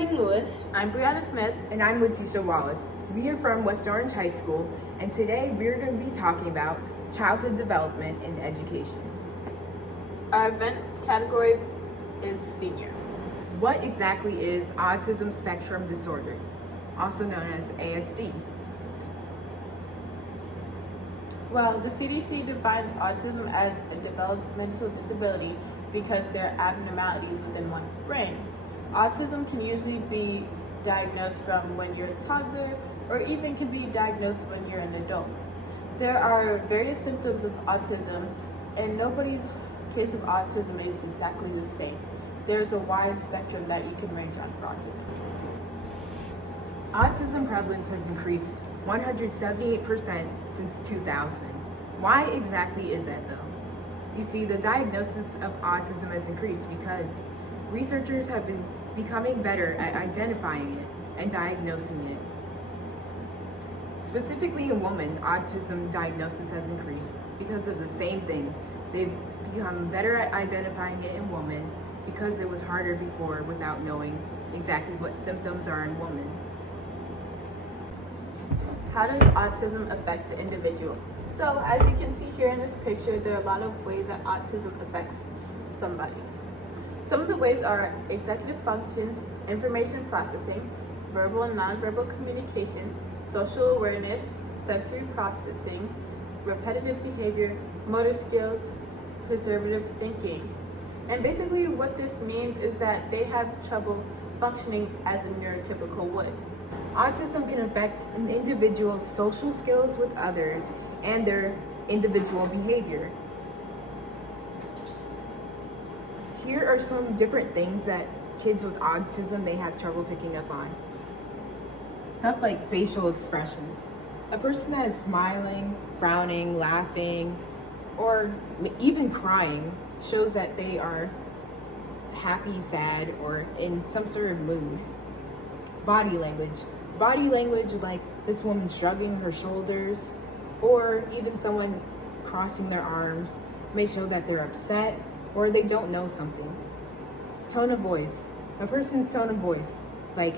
JeanLouis. I'm Breanna Smith. And I'm Letesha Wallace. We are from West Orange High School, and today we're going to be talking about childhood development in education. Our event category is senior. What exactly is autism spectrum disorder, also known as ASD? Well, the CDC defines autism as a developmental disability because there are abnormalities within one's brain. Autism can usually be diagnosed from when you're a toddler or even can be diagnosed when you're an adult. There are various symptoms of autism, and nobody's case of autism is exactly the same. There's a wide spectrum that you can range on for autism. Autism prevalence has increased 178% since 2000. Why exactly is that though? You see, the diagnosis of autism has increased because researchers have been becoming better at identifying it and diagnosing it. Specifically in women, autism diagnosis has increased because of the same thing. They've become better at identifying it in women because it was harder before without knowing exactly what symptoms are in women. How does autism affect the individual? So, as you can see here in this picture, there are a lot of ways that autism affects somebody. Some of the ways are executive function, information processing, verbal and nonverbal communication, social awareness, sensory processing, repetitive behavior, motor skills, preservative thinking. And basically what this means is that they have trouble functioning as a neurotypical would. Autism can affect an individual's social skills with others and their individual behavior. Here are some different things that kids with autism may have trouble picking up on. Stuff like facial expressions. A person that is smiling, frowning, laughing, or even crying shows that they are happy, sad, or in some sort of mood. Body language. Body language like this woman shrugging her shoulders, or even someone crossing their arms, may show that they're upset or they don't know something. Tone of voice. A person's tone of voice, like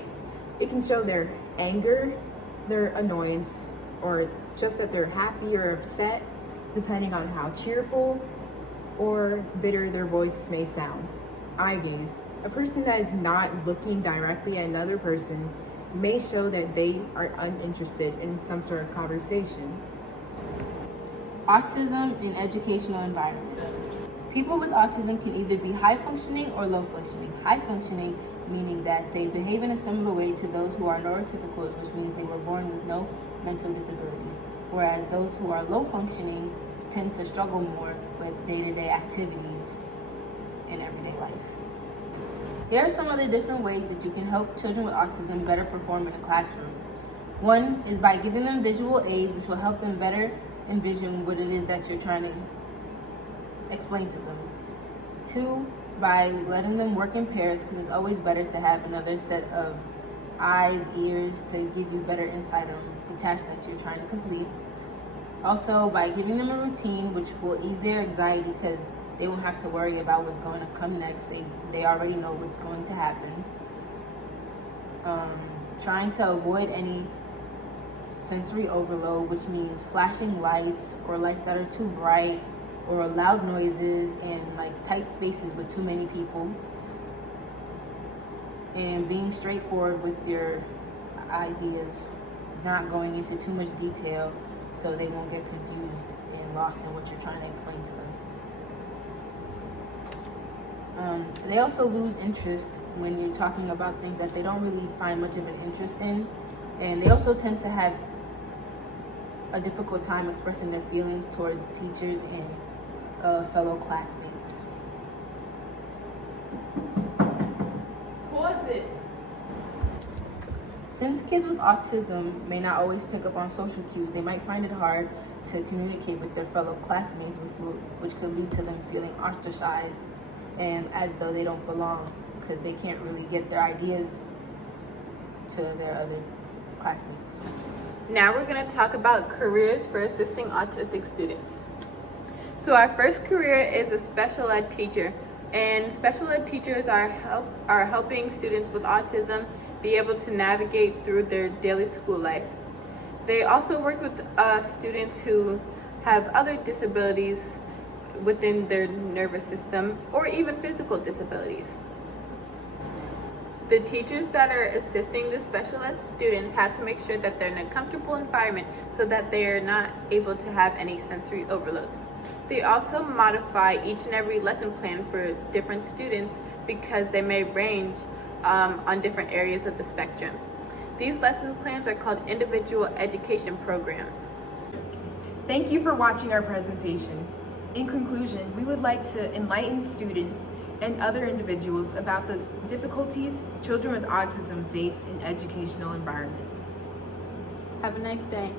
it can show their anger, their annoyance, or just that they're happy or upset, depending on how cheerful or bitter their voice may sound. Eye gaze. A person that is not looking directly at another person may show that they are uninterested in some sort of conversation. Autism in educational environments. People with autism can either be high functioning or low functioning. High functioning meaning that they behave in a similar way to those who are neurotypicals, which means they were born with no mental disabilities. Whereas those who are low functioning tend to struggle more with day-to-day activities in everyday life. Here are some of the different ways that you can help children with autism better perform in the classroom. One is by giving them visual aids, which will help them better envision what it is that you're trying to explain to them. Two, by letting them work in pairs, because it's always better to have another set of eyes, ears to give you better insight on the task that you're trying to complete. Also, by giving them a routine, which will ease their anxiety because they won't have to worry about what's going to come next. They already know what's going to happen. Trying to avoid any sensory overload, which means flashing lights or lights that are too bright or loud noises and like tight spaces with too many people. And being straightforward with your ideas, not going into too much detail so they won't get confused and lost in what you're trying to explain to them. They also lose interest when you're talking about things that they don't really find much of an interest in, and they also tend to have a difficult time expressing their feelings towards teachers and fellow classmates. Pause it. Since kids with autism may not always pick up on social cues, they might find it hard to communicate with their fellow classmates, which could lead to them feeling ostracized and as though they don't belong because they can't really get their ideas to their other classmates. Now we're going to talk about careers for assisting autistic students. So our first career is a special ed teacher, And special ed teachers are helping students with autism be able to navigate through their daily school life. They also work with students who have other disabilities within their nervous system or even physical disabilities. The teachers that are assisting the special ed students have to make sure that they're in a comfortable environment so that they are not able to have any sensory overloads. They also modify each and every lesson plan for different students because they may range on different areas of the spectrum. These lesson plans are called individual education programs. Thank you for watching our presentation. In conclusion, we would like to enlighten students and other individuals about the difficulties children with autism face in educational environments. Have a nice day.